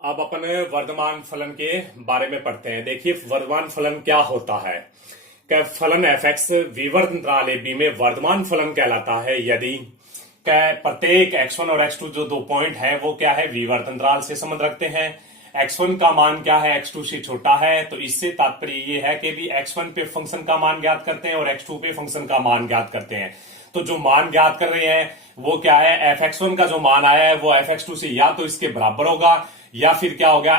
अब अपन वर्तमान फलन के बारे में पढ़ते हैं। देखिए वर्तमान फलन क्या होता है। क्या फलन एफ एक्स विवर्त अंतराल ए बी में वर्तमान फलन कहलाता है यदि क्या प्रत्येक x1 और x2 जो दो पॉइंट है वो क्या है विवर्त अंतराल से संबंध रखते हैं। x1 का मान क्या है x2 से छोटा है, तो इससे तात्पर्य ये है कि भी x1 पे फंक्शन का मान ज्ञात करते हैं और x2 पे फंक्शन का मान ज्ञात करते हैं। तो जो मान ज्ञात कर रहे हैं वो क्या है, fx1 का जो मान आया है वो fx2 से या तो इसके बराबर होगा या फिर क्या होगा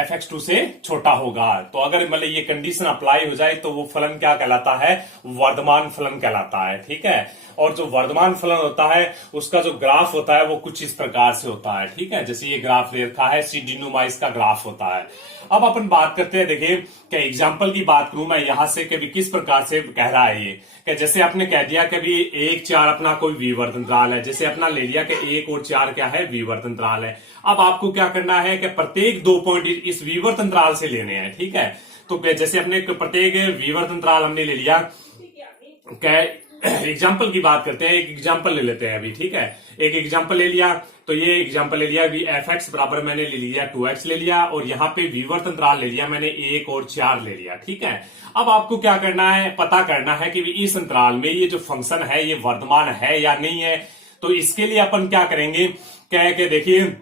fx2 से छोटा होगा। तो अगर मतलब ये कंडीशन अप्लाई हो जाए तो वो फलन क्या कहलाता है, वर्तमान फलन कहलाता है। ठीक है। और जो वर्तमान फलन होता है उसका जो ग्राफ होता है वो कुछ इस प्रकार से होता है। ठीक है, जैसे ये ग्राफ ले रखा है सीडी नुमा इसका ग्राफ होता है। अब अपन बात करते हैं, देखिए क्या एग्जाम्पल की बात करूं मैं यहां से कभी किस प्रकार से कह रहा है ये कि जैसे आपने कह दिया कि भी 1-4 अपना कोई विवर्त अंतराल है, जैसे अपना ले लिया कि 1 और 4 क्या है विवर्त अंतराल है। अब आपको क्या करना है कि प्रत्येक दो पॉइंट इस विवर्त अंतराल से लेने हैं। ठीक है, तो जैसे अपने प्रत्येक विवर्त अंतराल हमने ले लिया, क्या एग्जाम्पल की बात करते हैं, एक एग्जाम्पल ले लेते हैं अभी। ठीक है, एक एग्जाम्पल ले लिया, तो ये एग्जाम्पल ले लिया अभी एफ एक्स बराबर मैंने ले लिया 2x ले लिया और यहाँ पे विवर्त अंतराल ले लिया मैंने 1 और 4 ले लिया। ठीक है, अब आपको क्या करना है, पता करना है कि इस अंतराल में ये जो फंक्शन है ये वर्तमान है या नहीं है। तो इसके लिए अपन क्या करेंगे, क्या कि देखिए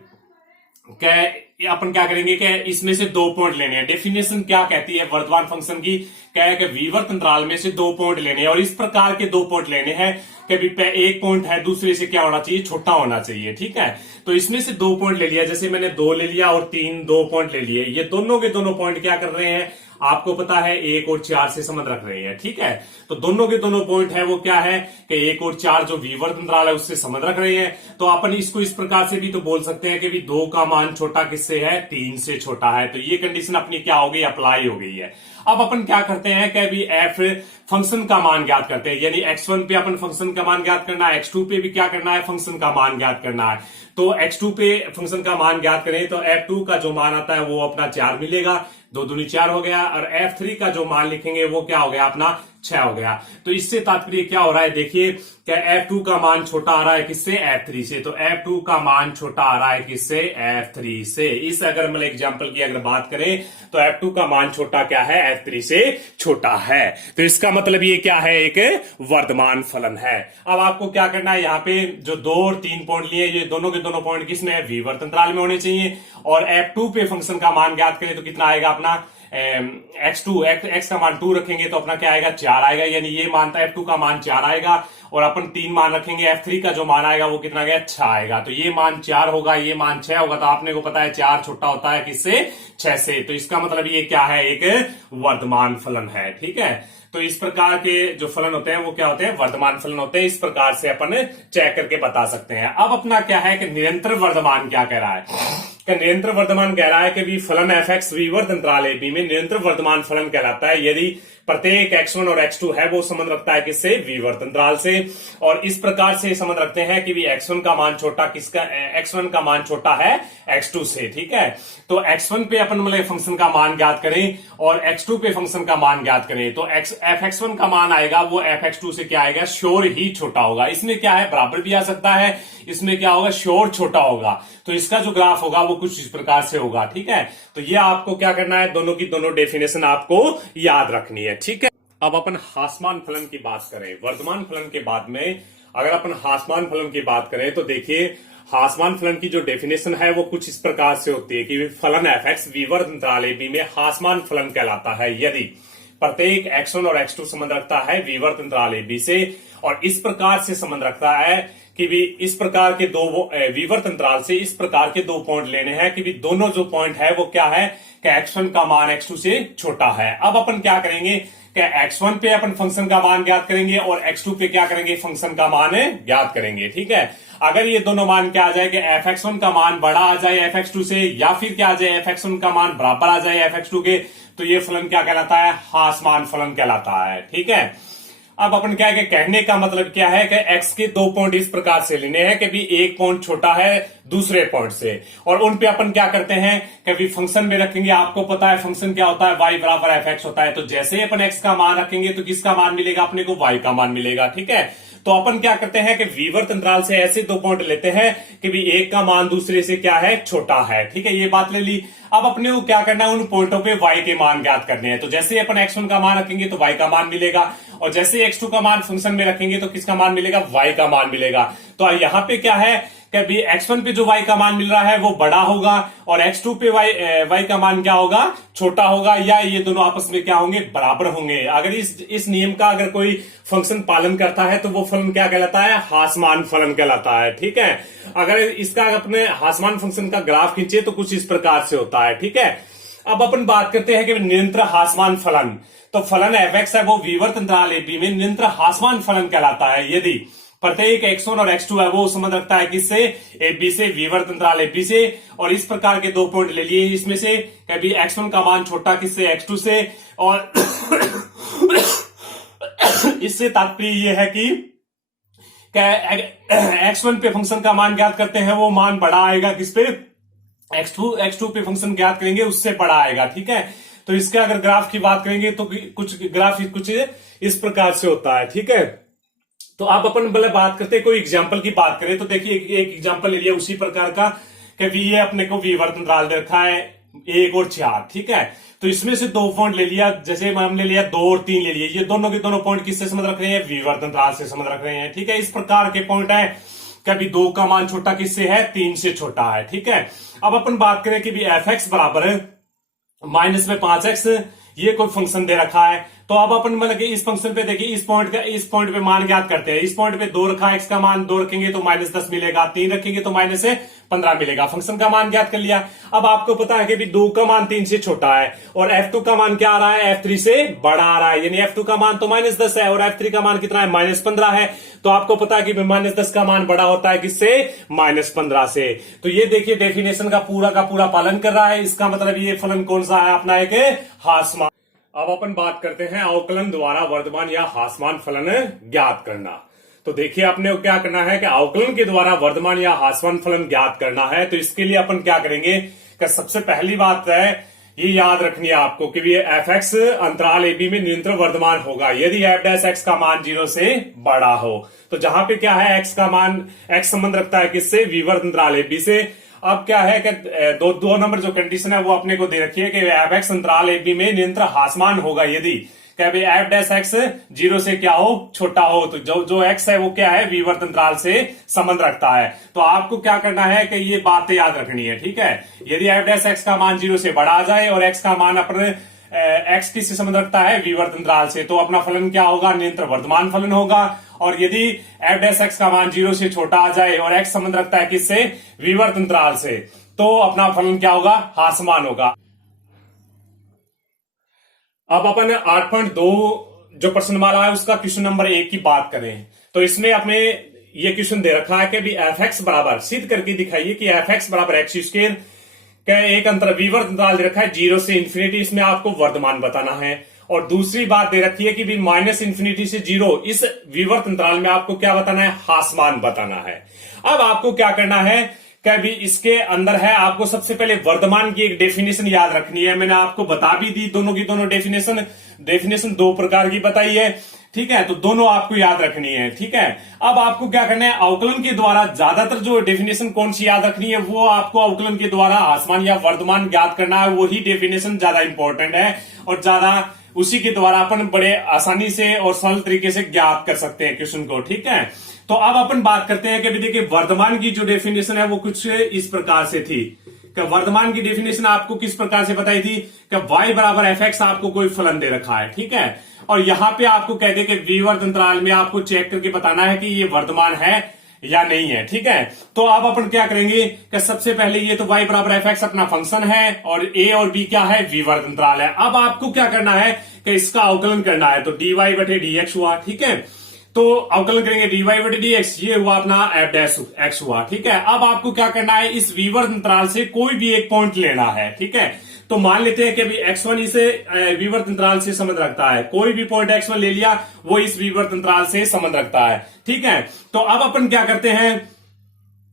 क्या अपन क्या करेंगे कि इसमें से दो पॉइंट लेने हैं। डेफिनेशन क्या कहती है वर्तमान फंक्शन की, क्या है कि विवर्त अंतराल में से दो पॉइंट लेने हैं और इस प्रकार के दो पॉइंट लेने हैं कि एक पॉइंट है दूसरे से क्या होना चाहिए, छोटा होना चाहिए। ठीक है, तो इसमें से दो पॉइंट ले लिया, जैसे मैंने 2 ले लिया और 3 दो पॉइंट ले लिए। ये दोनों के दोनों पॉइंट क्या कर रहे हैं, आपको पता है 1 और 4 से संबंध रख रहे हैं। ठीक है, तो दोनों के दोनों पॉइंट है वो क्या है कि 1 और 4 जो विवर्त अंतराल है उससे संबंध रख रहे हैं। तो अपन इसको इस प्रकार से भी तो बोल सकते हैं कि भी 2 का मान छोटा किससे है, 3 से छोटा है। तो ये कंडीशन अपनी क्या हो गई, अप्लाई हो गई है। अब अपन क्या करते हैं कि भी एफ फंक्शन का मान ज्ञात करते हैं, यानी x1 पे अपन फंक्शन का मान ज्ञात करना है, x2 पे भी क्या करना है, फंक्शन का मान ज्ञात करना है। तो x2 पे फंक्शन का मान ज्ञात करें तो f2 का जो मान आता है वो अपना 4 मिलेगा, 2 दूनी 4 हो गया, और f3 का जो मान लिखेंगे वो क्या हो गया, अपना 6 हो गया। तो इससे तात्पर्य क्या हो रहा है, देखिए क्या f2 का मान छोटा आ रहा है किससे, f3 से। तो f2 का मान छोटा आ रहा है किससे, f3 से। इस अगर मतलब एग्जांपल की अगर बात करें तो f2 का मान छोटा क्या है, f3 से छोटा है। तो इसका मतलब ये क्या है, एक वर्तमान फलन है। अब आपको क्या करना है, यहाँ पे जो 2 और 3 पॉइंट लिए ये दोनों के दोनों पॉइंट किसमें है, विवर्त अंतराल में होने चाहिए। और f2 पे फंक्शन का मान ज्ञात करें तो कितना आएगा अपना x का मान 2 रखेंगे तो अपना क्या आएगा, 4 आएगा, यानी ये मानता है f2 का मान 4 आएगा। और अपन 3 मान रखेंगे, f3 का जो मान आएगा वो कितना गया, 6 आएगा। तो ये मान 4 होगा, ये मान 6 होगा। तो आपने को पता है 4 छोटा होता है किससे, 6 से। तो इसका मतलब ये क्या है, एक वर्तमान फलन है। ठीक है, तो इस प्रकार के जो फलन होते हैं वो क्या होते हैं, वर्तमान फलन होते हैं। इस प्रकार से अपन चेक करके बता सकते हैं। अब अपना क्या है कि निरंतर वर्तमान क्या कह रहा है, क्या निरंतर वर्तमान कह रहा है कि भी फलन एफ एक्स विवर्त अंतराल ए बी में निरंतर वर्तमान फलन कहलाता है यदि प्रत्येक x1 और x2 है वो संबंध रखता है किससे, विवर्त अंतराल से। और इस प्रकार से संबंध रखते हैं कि भी x1 का मान छोटा किसका, x1 का मान छोटा है x2 से। ठीक है, तो x1 पे अपन मतलब फंक्शन का मान ज्ञात करें और x2 पे फंक्शन का मान ज्ञात करें तो fx1 का मान आएगा वो fx2 से क्या आएगा, श्योर ही छोटा होगा। इसमें क्या है, बराबर भी आ सकता है, इसमें क्या होगा, श्योर छोटा होगा। तो इसका जो ग्राफ होगा वो कुछ इस प्रकार से होगा। ठीक है, तो ये आपको क्या करना है, दोनों की दोनों डेफिनेशन आपको याद रखनी है। ठीक है, अब अपन हासमान फलन की बात करें। वर्तमान फलन के बाद में अगर अपन हासमान फलन की बात करें तो देखिए हासमान फलन की जो डेफिनेशन है वो कुछ इस प्रकार से होती है कि फलन एफ एक्स विवर्त अंतराल ए बी में हासमान फलन कहलाता है यदि प्रत्येक x1 और x2 संबंध रखता है विवर्त अंतराल ए बी से। और इस प्रकार से संबंध रखता है कि भी इस प्रकार के दो विवर्त अंतराल से इस प्रकार के दो पॉइंट लेने हैं कि भी दोनों जो पॉइंट है वो क्या है कि x1 का मान x2 से छोटा है। अब अपन क्या करेंगे कि x1 पे अपन फंक्शन का मान ज्ञात करेंगे और x2 पे क्या करेंगे, फंक्शन का मान ज्ञात करेंगे। ठीक है, अगर ये दोनों मान क्या आ जाए कि fx1 का मान बड़ा आ जाए fx2 से या फिर क्या आ जाए fx1 का मान बराबर आ जाए fx2 के, तो ये फलन क्या कहलाता है, हासमान फलन कहलाता है। ठीक है, अब अपन क्या है, कहने का मतलब क्या है कि x के दो पॉइंट इस प्रकार से लेने हैं कि भी एक पॉइंट छोटा है दूसरे पॉइंट से और उन पे अपन क्या करते हैं कि भी फंक्शन में रखेंगे। आपको पता है फंक्शन क्या होता है, y बराबर एफ एक्स होता है। तो जैसे ही अपन x का मान रखेंगे तो किसका मान मिलेगा, अपने को y का मान मिलेगा। ठीक है, तो अपन क्या करते हैं कि विवर्त अंतराल से ऐसे दो पॉइंट लेते हैं कि भी एक का मान दूसरे से क्या है, छोटा है। ठीक है, ये बात ले ली। अब अपने को क्या करना है, उन पॉइंटों पे y के मान ज्ञात करने हैं। तो जैसे अपन x1 का मान रखेंगे तो y का मान मिलेगा, और जैसे x2 का मान फंक्शन में रखेंगे तो किसका मान मिलेगा, y का मान मिलेगा। तो यहाँ पे क्या है कि भी x1 पे जो y का मान मिल रहा है वो बड़ा होगा, और x2 पे y का मान क्या होगा, छोटा होगा, या ये दोनों आपस में क्या होंगे, बराबर होंगे। अगर इस नियम का अगर कोई फंक्शन पालन करता है तो वो फलन क्या कहलाता है, हासमान फलन कहलाता है। ठीक है, अगर इसका अपने हासमान फंक्शन का ग्राफ खींचे तो कुछ इस प्रकार से होता है। ठीक है, अब अपन बात करते हैं कि निरंतर हासमान फलन। तो फलन f(x) है वो विवर्त अंतराल ab में निरंतर हासमान फलन कहलाता है यदि प्रत्येक x1 और x2 है वो संबंध रखता है किससे, ab से, विवर्त अंतराल ab से। और इस प्रकार के दो पॉइंट ले लिए इसमें से, कभी x1 का मान छोटा किससे, x2 से। और इससे तात्पर्य यह है कि x1 पे फंक्शन का मान ज्ञात करते हैं, वो मान बड़ा आएगा किस पे, x2 पे फंक्शन ज्ञात करेंगे उससे बड़ा आएगा। ठीक है, तो इसके अगर ग्राफ की बात करेंगे तो कुछ ग्राफ कुछ इस प्रकार से होता है। ठीक है, तो आप अपन मतलब बात करते हैं, कोई एग्जांपल की बात करें तो देखिए एक एग्जांपल ले लिया उसी प्रकार का कि ये अपने को विवर्त अंतराल दे रखा है 1 और 4। ठीक है, तो इसमें से दो पॉइंट ले लिया, जैसे हमने लिया 2 और 3 ले लिए, ये दोनों के दोनों पॉइंट किससे संबंध रख रहे हैं, विवर्त अंतराल से संबंध रख रहे हैं। ठीक है, इस प्रकार के पॉइंट है। कभी 2 का मान छोटा किससे है, 3 से छोटा है। ठीक है, अब अपन बात करें कि भी f(x) बराबर माइनस में 5x, ये कोई फंक्शन दे रखा है। तो अब अपन मतलब कि इस फंक्शन पे देखिए इस पॉइंट पे मान ज्ञात करते हैं। इस पॉइंट पे 2 रखा, x का मान 2 रखेंगे तो -10 मिलेगा, 3 रखेंगे तो -15 मिलेगा। फंक्शन का मान ज्ञात कर लिया। अब आपको पता है कि भी 2 का मान 3 से छोटा है, और f2 का मान क्या आ रहा है, f3 से बड़ा आ रहा है, यानी f2 का मान तो -10 है और f3 का मान कितना है, -15 है। तो आपको पता है कि -10 का मान बड़ा होता है किससे, -15 से। तो ये देखिए डेफिनेशन का पूरा पालन कर रहा है। इसका मतलब ये फलन कौन सा है, अपना एक हासमान। अब अपन बात करते हैं अवकलन द्वारा वर्धमान या हासमान फलन ज्ञात करना। तो देखिए अपने को क्या करना है कि अवकलन के द्वारा वर्धमान या हासमान फलन ज्ञात करना है। तो इसके लिए अपन क्या करेंगे कि सबसे पहली बात है ये याद रखनी है आपको कि ये f(x) अंतराल ab में निरंतर वर्धमान होगा यदि f' का मान 0 से बड़ा हो। तो जहां पे क्या है, x का मान, x संबंध रखता है किससे, विवर्त अंतराल ab से। अब क्या है कि दो नंबर जो कंडीशन है वो अपने को दे रखी है कि f(x) अंतराल ab में निरंतर हासमान होगा यदि क्या भाई f' 0 से क्या हो, छोटा हो। तो जो x है वो क्या है, विवर्त अंतराल से संबंध रखता है। तो आपको क्या करना है कि ये बातें याद रखनी है। ठीक है, यदि f' का मान 0 से बड़ा आ जाए और x का मान अपने x किससे संबंध रखता है, विवर्त अंतराल से, तो अपना फलन क्या होगा, निरंतर वर्धमान फलन होगा। और यदि f' का मान 0 से छोटा आ जाए और x संबंध रखता है किससे, विवर्त अंतराल से, तो अपना फलन क्या होगा, हासमान होगा। अब अपन 8.2 जो प्रश्नमाला है उसका क्वेश्चन नंबर 1 की बात करें तो इसमें अपने ये क्वेश्चन दे रखा है कि भी f(x) बराबर, सिद्ध करके दिखाइए कि f(x) बराबर x² का एक अंतर विवर्त अंतराल दे रखा है 0 से इंफिनिटी, इसमें आपको वर्धमान बताना है। और दूसरी बात दे रखी है कि भी -∞ से 0 इस विवर्त अंतराल में आपको क्या बताना है, हासमान बताना है। अब आपको क्या करना है भी इसके अंदर है, आपको सबसे पहले वर्धमान की एक डेफिनेशन याद रखनी है। मैंने आपको बता भी दी, दोनों की दोनों डेफिनेशन 2 प्रकार की बताई है। ठीक है, तो दोनों आपको याद रखनी है। ठीक है, अब आपको क्या करना है, अवकलन के द्वारा ज्यादातर जो डेफिनेशन कौन सी याद रखनी है, वो आपको अवकलन के द्वारा हासमान या वर्धमान ज्ञात करना है। वही डेफिनेशन ज्यादा इंपॉर्टेंट है और ज्यादा उसी के द्वारा अपन बड़े आसानी से और सरल तरीके से ज्ञात कर सकते हैं क्वेश्चन को। ठीक है, तो अब अपन बात करते हैं कि देखिए वर्धमान की जो डेफिनेशन है वो कुछ इस प्रकार से थी कि वर्धमान की डेफिनेशन आपको किस प्रकार से बताई थी कि y बराबर f(x) आपको कोई फलन दे रखा है। ठीक है, और यहां पे आपको कहते हैं कि विवर्त अंतराल में आपको चेक करके बताना है कि ये वर्धमान है या नहीं है। ठीक है, तो अब अपन क्या करेंगे कि सबसे पहले ये तो y बराबर f(x) अपना फंक्शन है और a और b क्या है, विवर्त अंतराल है। अब आपको क्या करना है कि इसका अवकलन करना है, तो dy/dx हुआ। ठीक है, तो अवकलन करेंगे dy/dx, ये हुआ अपना f' हुआ। ठीक है, अब आपको क्या करना है, इस विवर्त अंतराल से कोई भी एक पॉइंट लेना है। ठीक है, तो मान लेते हैं कि अभी x1 इसे विवर्त अंतराल से संबंध रखता है, कोई भी पॉइंट x1 ले लिया वो इस विवर्त अंतराल से संबंध रखता है। ठीक है, तो अब अपन क्या करते हैं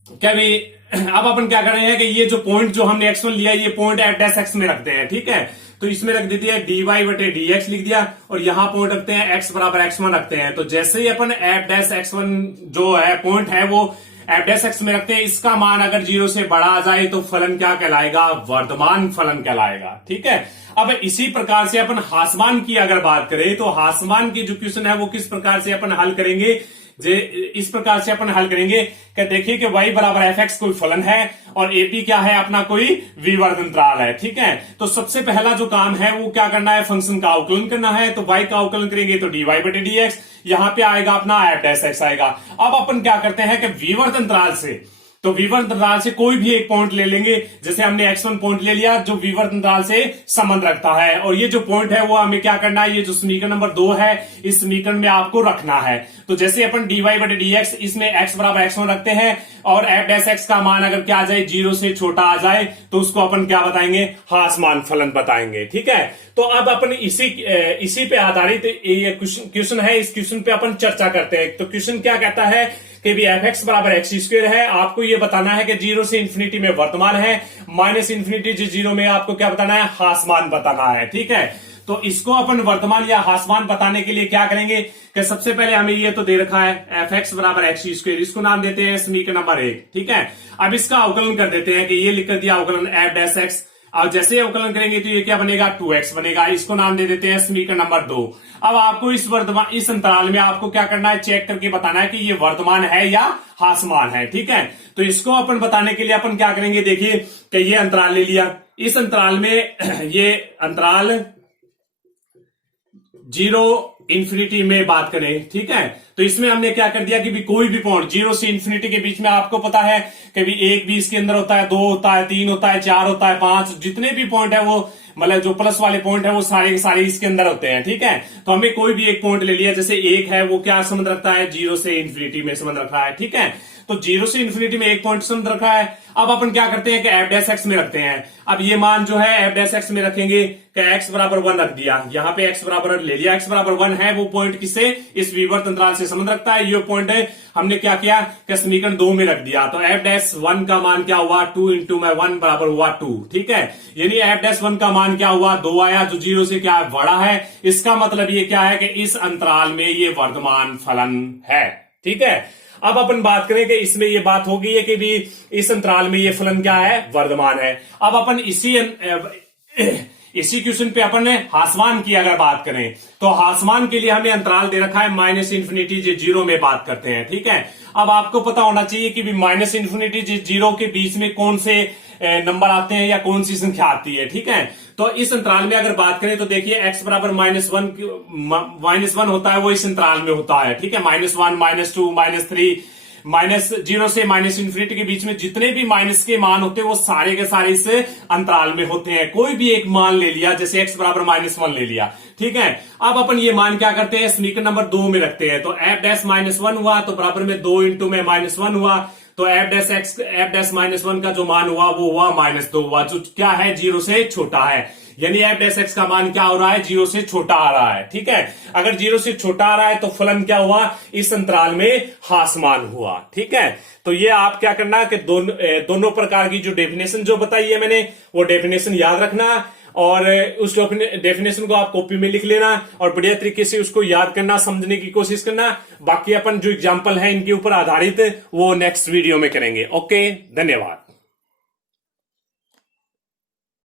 अब अपन क्या कर रहे हैं कि ये जो पॉइंट जो हमने x1 लिया ये पॉइंट f' में रखते हैं। ठीक है, तो इसमें रख देती है dy बटे dx लिख दिया, और यहां पॉइंट रखते हैं x बराबर x1 रखते हैं। तो जैसे ही अपन f डैश x1 जो है पॉइंट है वो f डैश x में रखते हैं, इसका मान अगर 0 से बड़ा आ जाए तो फलन क्या कहलाएगा, वर्धमान फलन कहलाएगा। ठीक है, अब इसी प्रकार से अपन हासमान की अगर बात करें तो हासमान की जो क्वेश्चन है वो किस प्रकार से अपन हल करेंगे, इस प्रकार से अपन हल करेंगे कि देखिए कि y बराबर fx कोई फलन है और AP क्या है, अपना कोई विवर्त अंतराल है। ठीक है, तो सबसे पहला जो काम है वो क्या करना है, फंक्शन का अवकलन करना है। तो y का अवकलन करेंगे तो dy बटे dx, यहां पे आएगा अपना f डैश x आएगा। अब अपन क्या करते हैं कि विवर्त अंतराल से, तो विवर्त अंतराल से कोई भी एक पॉइंट ले लेंगे, जैसे हमने x1 पॉइंट ले लिया जो विवर्त अंतराल से संबंध रखता है, और ये जो पॉइंट है वो हमें क्या करना है, ये जो समीकरण नंबर 2 है इस समीकरण में आपको रखना है। तो जैसे अपन dy बटे dx इसमें x बराबर x1 रखते हैं और f डैश x का मान अगर क्या आ जाए 0 से छोटा आ जाए तो उसको अपन क्या बताएंगे, हासमान फलन बताएंगे। ठीक है, तो अब अपन इसी पे आधारित ये क्वेश्चन है, इस क्वेश्चन पे अपन चर्चा करते हैं। तो क्वेश्चन क्या कहता है कि भी fx बराबर एक्स स्क्वायर है, आपको ये बताना है कि 0 से इन्फिनिटी में वर्तमान है, माइनस इन्फिनिटी से 0 में आपको क्या बताना है, हासमान बताना है। ठीक है, तो इसको अपन वर्तमान या हासमान बताने के लिए क्या करेंगे कि सबसे पहले हमें ये तो दे रखा है fx बराबर एक्स स्क्वायर, इसको नाम देते हैं समीकरण नंबर 1। ठीक है, अब इसका अवकलन कर देते हैं कि ये लिख कर दिया अवकलन f डैश x, और जैसे अवकलन करेंगे तो ये क्या बनेगा, 2x बनेगा, इसको नाम दे देते हैं समीकरण नंबर 2। अब आपको इस अंतराल में आपको क्या करना है, चेक करके बताना है कि ये वर्तमान है या हासमान है। ठीक है, तो इसको अपन बताने के लिए अपन क्या करेंगे, देखिए कि ये अंतराल ले लिया, इस अंतराल में ये अंतराल 0 इन्फिनिटी में बात करें। ठीक है, तो इसमें हमने क्या कर दिया कि भी कोई भी पॉइंट 0 से इन्फिनिटी के बीच में आपको पता है कि भी 1 भी इसके अंदर होता है, 2 होता है, 3 होता है, 4 होता है, 5, जितने भी पॉइंट है वो मतलब जो प्लस वाले पॉइंट है वो सारे के सारे इसके अंदर होते हैं। ठीक है, तो हमें कोई भी एक पॉइंट ले लिया, जैसे 1 है वो क्या संबंध रखता है, 0 से इन्फिनिटी में संबंध रख रहा है। ठीक है, तो 0 से इन्फिनिटी में एक पॉइंट संबंध रखा है। अब अपन क्या करते हैं कि f डैश x में रखते हैं। अब ये मान जो है f डैश x में रखेंगे कि x बराबर 1 रख दिया, यहां पे x बराबर ले लिया, x बराबर 1 है वो पॉइंट किससे, इस विवर्त अंतराल से संबंध रखता है। ये पॉइंट है हमने क्या किया कि समीकरण 2 में रख दिया, तो f डैश 1 का मान क्या हुआ, 2 इंटू में 1 बराबर हुआ 2। ठीक है, यानी f डैश 1 का मान क्या हुआ, 2 आया, जो 0 से क्या बड़ा है। इसका मतलब ये क्या है कि इस अंतराल में ये वर्तमान फलन है। ठीक है, अब अपन बात करें कि इसमें ये बात होगी है कि भी इस अंतराल में ये फलन क्या है, वर्धमान है। अब अपन इसी क्वेश्चन पे अपन ने हासमान की अगर बात करें तो हासमान के लिए हमें अंतराल दे रखा है माइनस इन्फिनिटी से 0 में बात करते हैं। ठीक है, अब आपको पता होना चाहिए कि भी माइनस इन्फिनिटी से 0 के बीच में कौन से नंबर आते हैं या कौन सी संख्या आती है। ठीक है, तो इस अंतराल में अगर बात करें तो देखिए x बराबर -1 होता है, वो इस अंतराल में होता है। ठीक है, -1, -2, -3, -0 से माइनस इन्फिनिटी के बीच में जितने भी माइनस के मान होते हैं वो सारे के सारे इस अंतराल में होते हैं। कोई भी एक मान ले लिया, जैसे x बराबर -1 ले लिया। ठीक है, अब अपन ये मान क्या करते हैं, समीकरण नंबर 2 में रखते हैं। तो f डैश -1 हुआ तो बराबर में 2 इंटू में -1 हुआ, तो f डैश -1 का जो मान हुआ वो हुआ -2 हुआ, जो क्या है 0 से छोटा है। यानी f डैश x का मान क्या हो रहा है, 0 से छोटा आ रहा है। ठीक है, अगर 0 से छोटा आ रहा है तो फलन क्या हुआ, इस अंतराल में हासमान हुआ। ठीक है, तो ये आप क्या करना कि दोनों प्रकार की जो डेफिनेशन जो बताई है मैंने वो डेफिनेशन याद रखना, और उस डेफिनेशन को आप कॉपी में लिख लेना और बढ़िया तरीके से उसको याद करना, समझने की कोशिश करना। बाकी अपन जो एग्जाम्पल है इनके ऊपर आधारित वो नेक्स्ट वीडियो में करेंगे। ओके, धन्यवाद।